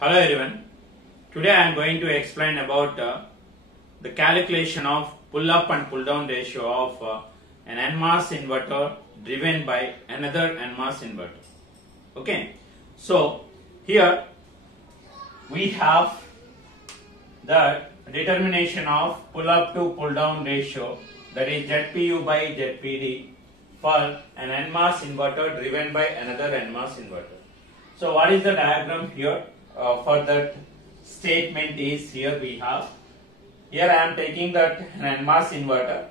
Hello everyone. Today I am going to explain about the calculation of pull up and pull down ratio of an NMOS inverter driven by another NMOS inverter. Okay. So here we have the determination of pull up to pull down ratio, that is ZPU by ZPD, for an NMOS inverter driven by another NMOS inverter. So what is the diagram here? For that statement is here we have. Here I am taking that an NMOS inverter.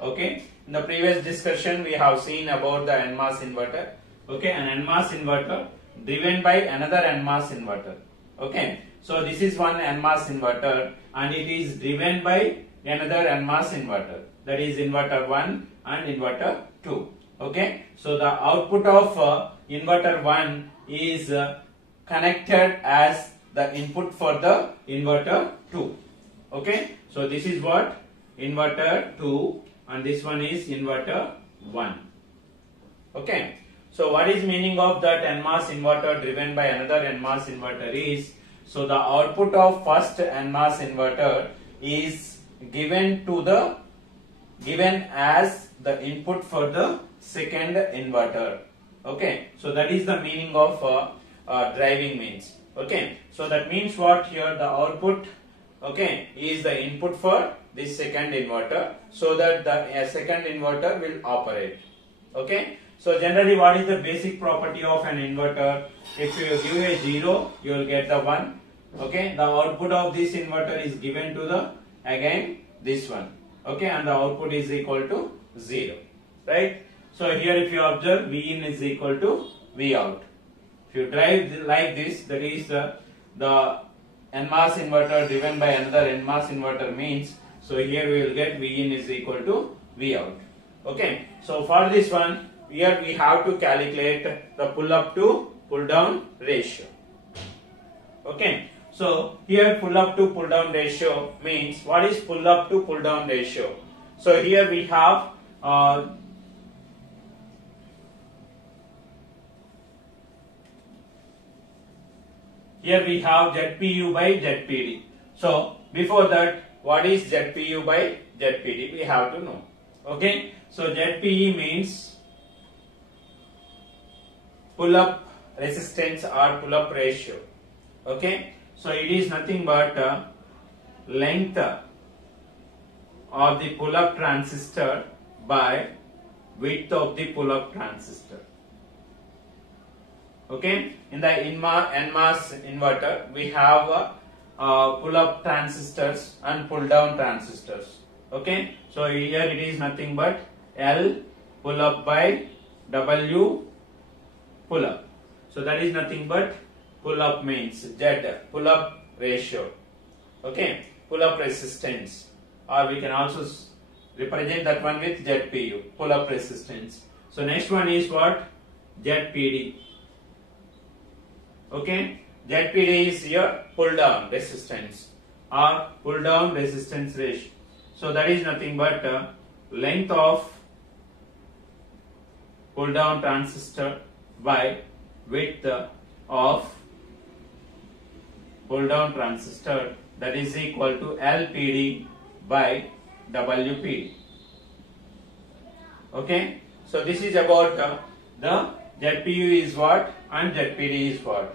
Okay. In the previous discussion we have seen about the NMOS inverter. Okay, an NMOS inverter driven by another NMOS inverter. Okay. So this is one NMOS inverter and it is driven by another NMOS inverter. That is inverter 1 and inverter 2. Okay. So the output of inverter 1 is connected as the input for the inverter 2. Okay. So this is what inverter 2 and this one is inverter 1. Okay. So what is meaning of that NMOS inverter driven by another NMOS inverter is, so the output of first NMOS inverter is given as the input for the second inverter. Okay. So that is the meaning of driving means. Okay. So that means what here the output, okay, is the input for this second inverter, so that the second inverter will operate. Okay. So generally what is the basic property of an inverter? If you give a 0, you will get the 1. Okay. The output of this inverter is given to the again this one. Okay. And the output is equal to 0. Right. So here if you observe, V in is equal to V out. If you drive like this, that is the NMOS inverter driven by another NMOS inverter means, so here we will get V in is equal to V out. Okay. So for this one, here we have to calculate the pull up to pull down ratio. Okay. So here pull up to pull down ratio means, what is pull up to pull down ratio? So here we have ZPU by ZPD. So before that, what is ZPU by ZPD? We have to know. Okay. So ZPE means pull up resistance or pull up ratio. Okay. So it is nothing but length of the pull up transistor by width of the pull up transistor. Okay. In the NMOS inverter, we have pull up transistors and pull down transistors. Okay. So here it is nothing but L pull up by W pull up. So that is nothing but pull up means Z pull up ratio. Okay. Pull up resistance, or we can also represent that one with ZPU, pull up resistance. So next one is what? ZPD. Okay. ZPD is your pull down resistance or pull down resistance ratio. So that is nothing but length of pull down transistor by width of pull down transistor, that is equal to LPD by WPD. Okay. So this is about the ZPU is what and ZPD is what.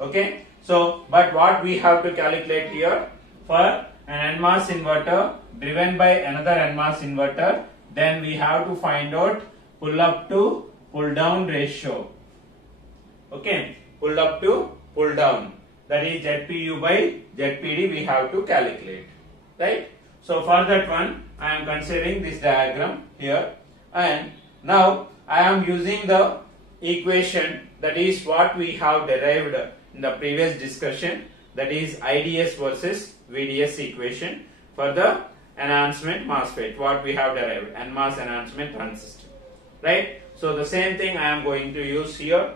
Okay. So but what we have to calculate here, for an NMOS inverter driven by another NMOS inverter, then we have to find out pull up to pull down ratio. Okay. Pull up to pull down, that is ZPU by ZPD we have to calculate. Right. So for that one I am considering this diagram here, and now I am using the equation, that is what we have derived in the previous discussion, that is IDS versus VDS equation for the enhancement MOSFET, what we have derived, NMOS enhancement transistor. Right. So the same thing I am going to use here,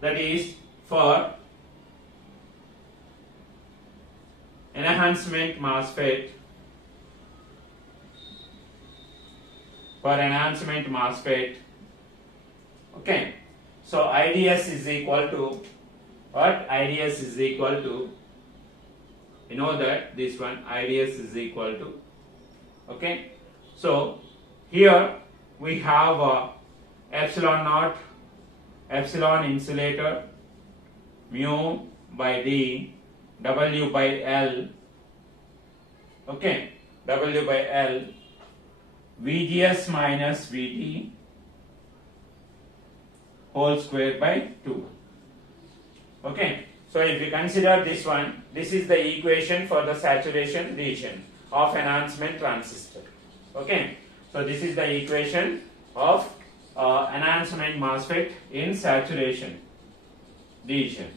that is for enhancement MOSFET, Okay. So IDS is equal to what IDS is equal to, you know that this one IDS is equal to, okay. So here we have epsilon naught, epsilon insulator, mu by D, W by L, okay, W by L, VGS minus VT whole square by 2. Okay, so if you consider this one, this is the equation for the saturation region of enhancement transistor. Okay, so this is the equation of enhancement MOSFET in saturation region.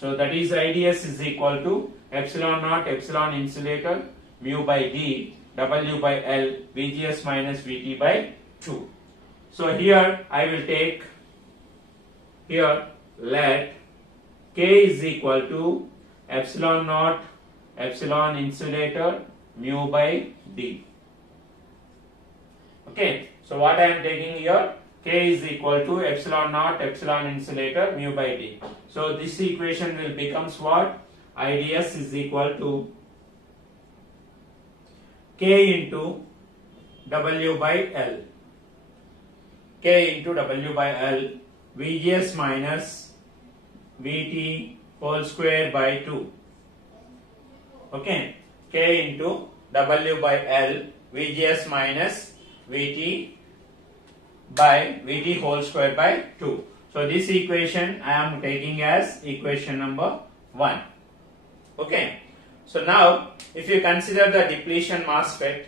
So that is IDS is equal to epsilon naught, epsilon insulator, mu by D, W by L, VGS minus VT by 2. So here I will take, here let K is equal to epsilon naught, epsilon insulator, mu by D. Okay, so what I am taking here, K is equal to epsilon naught, epsilon insulator, mu by D. So this equation will becomes what? IDS is equal to K into W by L. K into W by L, VGS minus VT whole square by 2. Okay, K into W by L, VGS minus VT by VT whole square by 2. So this equation I am taking as equation number 1. Okay, so now if you consider the depletion MOSFET,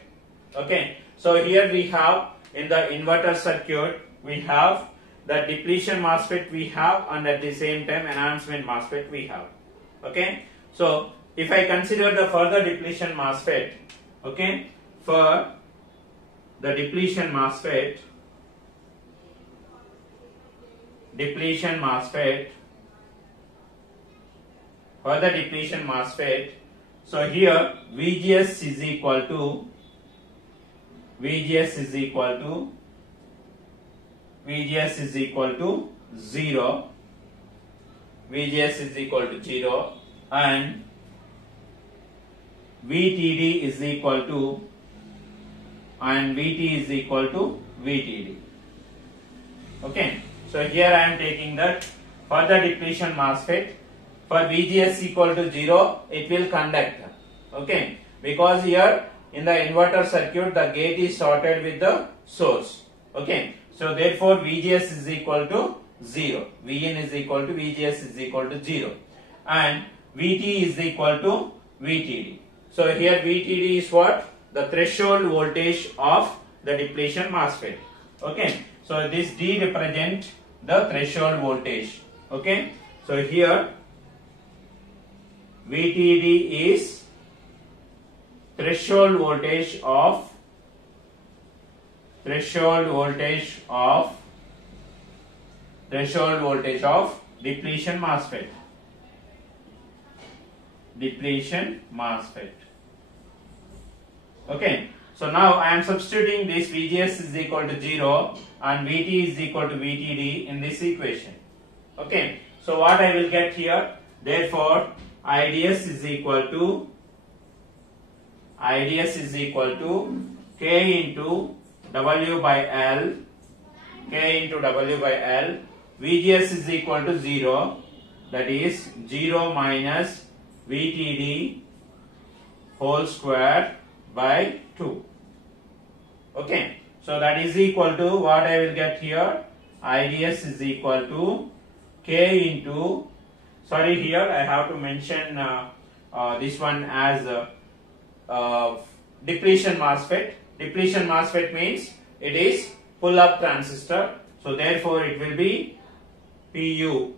okay, so here we have in the inverter circuit we have the depletion MOSFET we have, and at the same time enhancement MOSFET we have. Okay, so if I consider the further depletion MOSFET, okay, for the depletion MOSFET, for the depletion MOSFET, so here VGS is equal to 0, and VTD is equal to, and VT is equal to VTD. Okay, so here I am taking that for the depletion MOSFET, for VGS equal to 0, it will conduct. Okay, because here in the inverter circuit the gate is shorted with the source. Okay, so therefore VGS is equal to 0, Vin is equal to VGS is equal to 0, and VT is equal to VTD. So here VTD is what? The threshold voltage of the depletion MOSFET. Okay, so this D represent the threshold voltage. Okay, so here VTD is threshold voltage of depletion MOSFET. Okay, so now I am substituting this VGS is equal to 0 and VT is equal to VTD in this equation. Okay, so what I will get here, therefore IDS is equal to K into W by L, VGS is equal to 0, that is 0 minus VTD whole square by 2. Okay, so that is equal to what I will get here, IDS is equal to K into, sorry, here I have to mention this one as depletion MOSFET. Depletion MOSFET means it is pull-up transistor, so therefore it will be PU.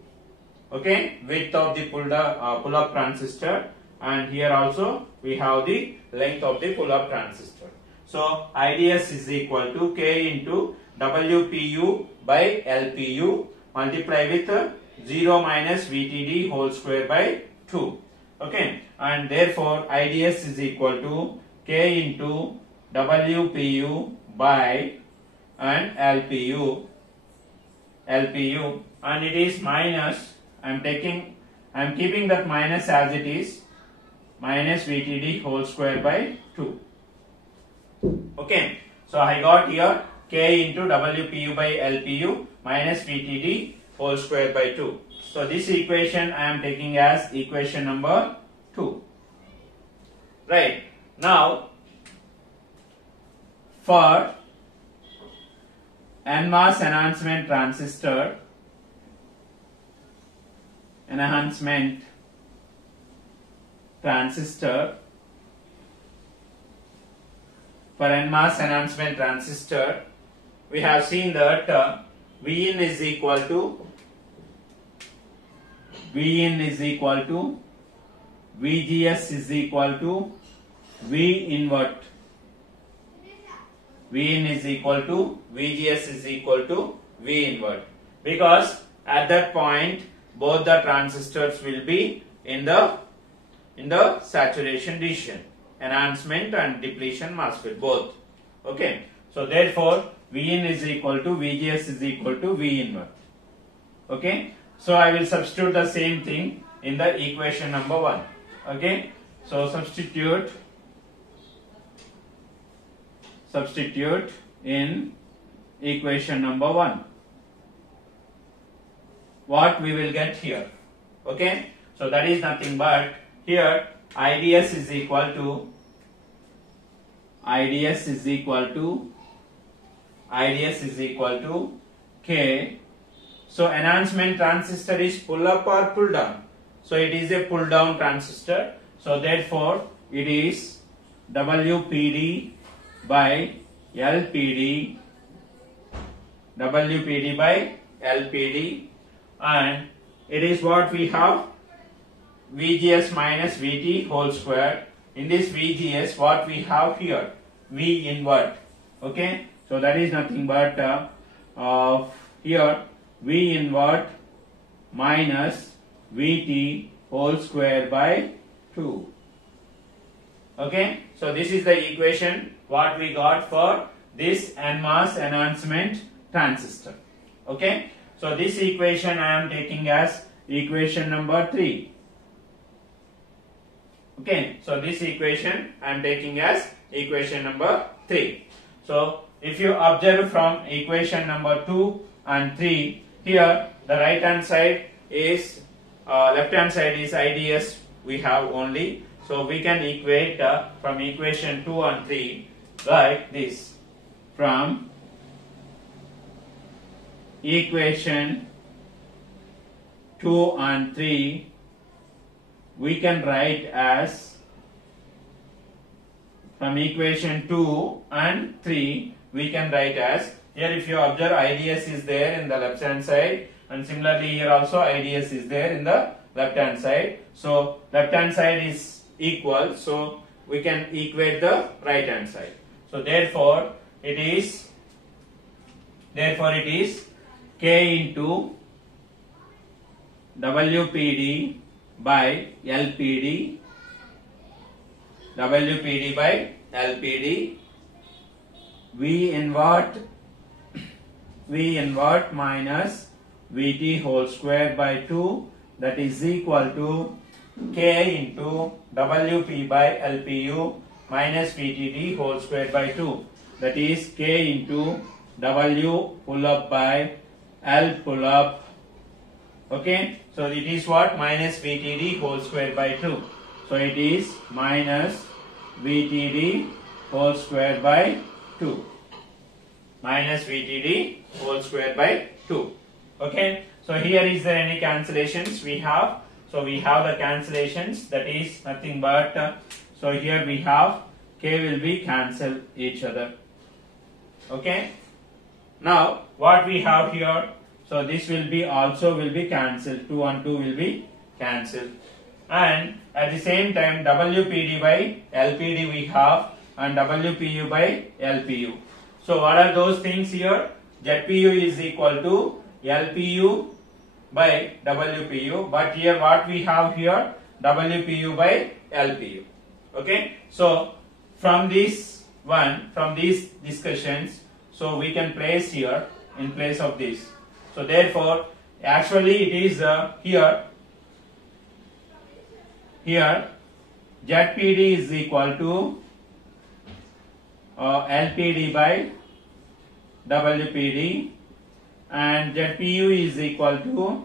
Okay, width of the pull-up transistor, and here also we have the length of the pull-up transistor. So IDS is equal to K into WPU by LPU multiply with 0 minus VTD whole square by 2. Okay, and therefore IDS is equal to K into WPU by and LPU LPU, and it is minus, I am keeping that minus as it is, minus VTD whole square by 2. Okay, so I got here K into WPU by LPU minus VTD whole square by 2. So this equation I am taking as equation number 2. Right, now for NMOS enhancement transistor, for NMOS enhancement transistor, we have seen that Vin is equal to VGS is equal to V invert. Vin is equal to VGS is equal to V invert, because at that point both the transistors will be in the saturation region, enhancement and depletion MOSFET both. Okay, so therefore Vin is equal to VGS is equal to V invert. Okay, so I will substitute the same thing in the equation number 1. Okay, so substitute in equation number 1. What we will get here? Okay, so that is nothing but here IDS is equal to K. So enhancement transistor is pull up or pull down. So it is a pull down transistor. So therefore it is WPD by LPD, and it is what we have, VGS minus VT whole square. In this VGS, what we have here, V invert. Okay, so that is nothing but here V invert minus VT whole square by 2. Okay, so this is the equation what we got for this NMOS enhancement transistor. Okay, so this equation I am taking as equation number 3. Okay, so this equation I am taking as equation number 3. So if you observe from equation number 2 and 3, here the right hand side is left hand side is IDS we have only. So we can equate from equation 2 and 3 like this. From equation 2 and 3 we can write as, from equation 2 and 3 we can write as, here if you observe IDS is there in the left hand side, and similarly here also IDS is there in the left hand side. So left hand side is equal, so we can equate the right hand side. So therefore it is K into WPD by LPD, V invert minus VT whole square by 2, that is equal to K into WP by LPU minus VTD whole square by 2, that is K into W pull up by L pull up. Okay, so it is what, minus VTD whole square by 2. So it is minus VTD whole square by 2. Minus VTD whole square by 2. Okay, so here is there any cancellations we have? So we have the cancellations, that is nothing but, so here we have K will be cancel each other. Okay, now what we have here, so this will be also will be cancelled, 2 and 2 will be cancelled, and at the same time WPD by LPD we have, and WPU by LPU. So what are those things here? ZPU is equal to LPU by WPU, but here what we have here, WPU by LPU. Okay, so from this one, from these discussions, so we can place here in place of this. So therefore, actually it is here ZPD is equal to LPD by WPD, and ZPU is equal to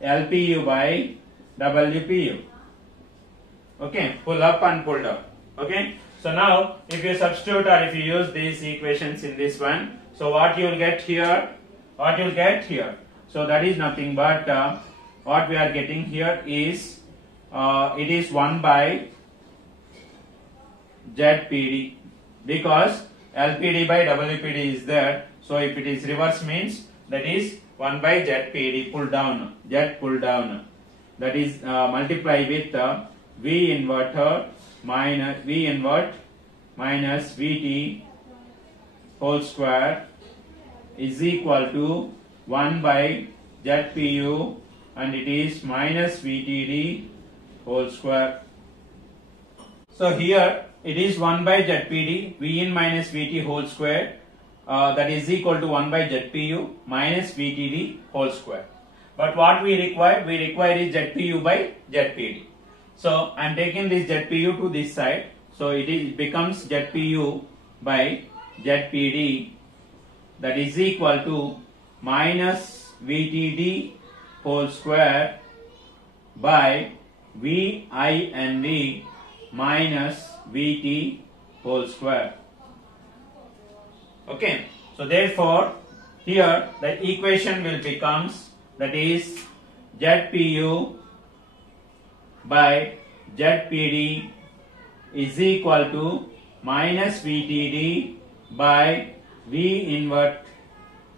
LPU by WPU. Okay, pull up and pull down. Okay, so now if you substitute or if you use these equations in this one, so what you will get here? So that is nothing but what we are getting here is it is 1 by ZPD, because LPD by WPD is there. So if it is reverse means that is 1 by ZPD pull down, Z pull down. That is multiply with V inverter minus Vt whole square is equal to 1 by ZPU, and it is minus VTD whole square. So here it is 1 by ZPD, Vin minus Vt whole square, that is equal to 1 by ZPU minus VTD whole square. But what we require is ZPU by ZPD. So I am taking this ZPU to this side. So it becomes ZPU by ZPD, that is equal to minus VTD whole square by VIND minus Vt whole square. Okay, so therefore here the equation will becomes, that is ZPU by ZPD is equal to minus VTD by V invert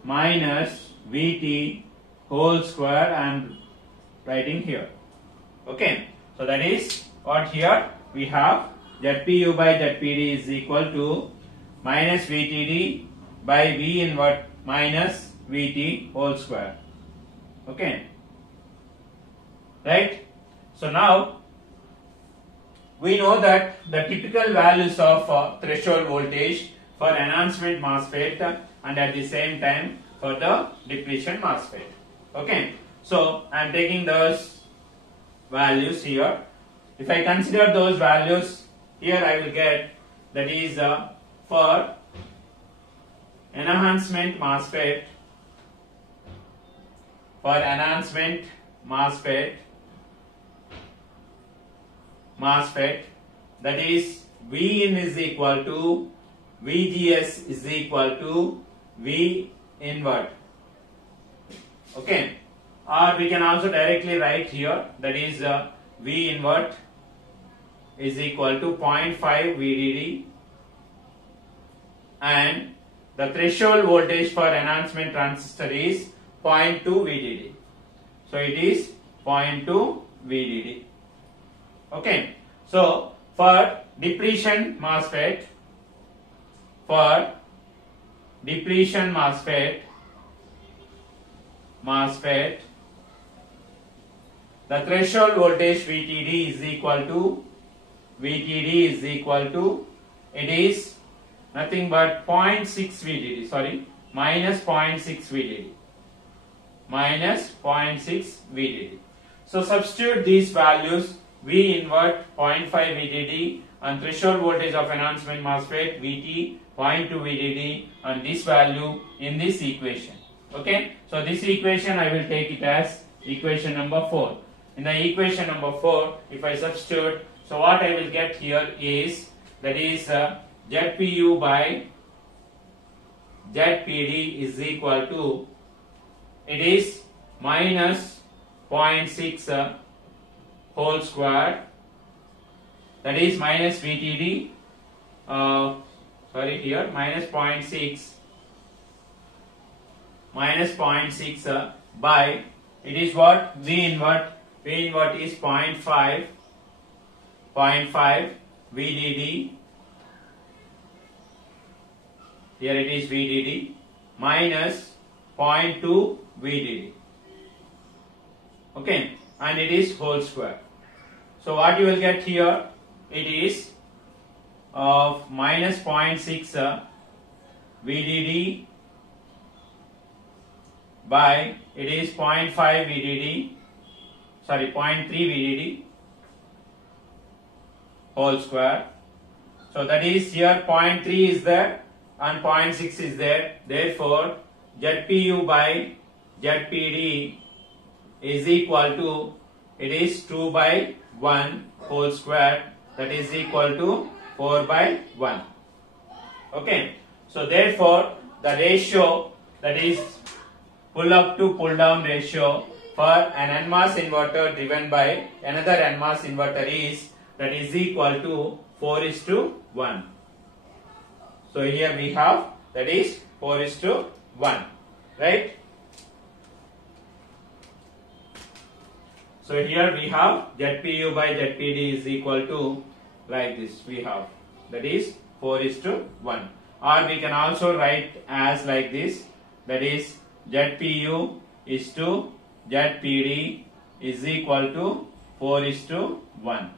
minus Vt whole square I am writing here. Okay, so that is what here we have. ZPU by ZPD is equal to minus VTD by V invert minus Vt whole square. Okay, right? So now we know that the typical values of threshold voltage for enhancement MOSFET and at the same time for the depletion MOSFET. Okay, so I am taking those values here. If I consider those values here, I will get, that is for enhancement MOSFET, that is Vin is equal to VGS is equal to V invert. Okay, or we can also directly write here, that is V invert is equal to 0.5 VDD, and the threshold voltage for enhancement transistor is 0.2 VDD. So it is 0.2 VDD. Okay, so for depletion MOSFET, the threshold voltage VTD is equal to it is nothing but 0.6 VDD, sorry, minus 0.6 VDD. So substitute these values, V invert 0.5 VDD and threshold voltage of enhancement MOSFET Vt 0.2 VDD, and this value in this equation. Okay, so this equation I will take it as equation number 4. In the equation number 4, if I substitute, so what I will get here is, that is ZPU by ZPD is equal to, it is minus 0.6 whole square, that is minus VTD, sorry here, minus 0.6 by, it is what, V invert is 0.5 VDD, here it is VDD, minus 0.2 VDD. Okay, and it is whole square. So what you will get here, it is of minus 0.6 VDD by it is 0.5 VDD, sorry 0.3 VDD whole square. So that is here 0.3 is there and 0.6 is there. Therefore, ZPU by ZPD is equal to, it is 2 by 1 whole square, that is equal to 4 by 1. Okay. So therefore, the ratio, that is pull up to pull down ratio for an NMOS inverter driven by another NMOS inverter is, that is equal to 4:1. So here we have, that is 4:1, right? So here we have ZPU by ZPD is equal to, like this we have, that is 4:1, or we can also write as like this, that is ZPU is to ZPD is equal to 4:1.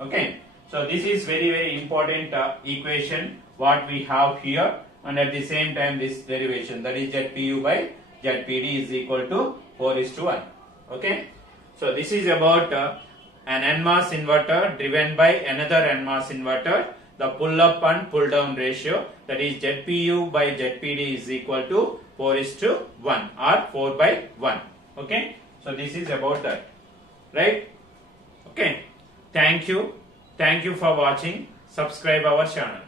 Okay, so this is very important equation what we have here, and at the same time this derivation, that is ZPU by ZPD is equal to 4:1. Okay, so this is about an NMOS inverter driven by another NMOS inverter, the pull up and pull down ratio, that is ZPU by ZPD is equal to 4:1 or 4 by 1. Okay, so this is about that, right? Okay, thank you for watching. Subscribe our channel.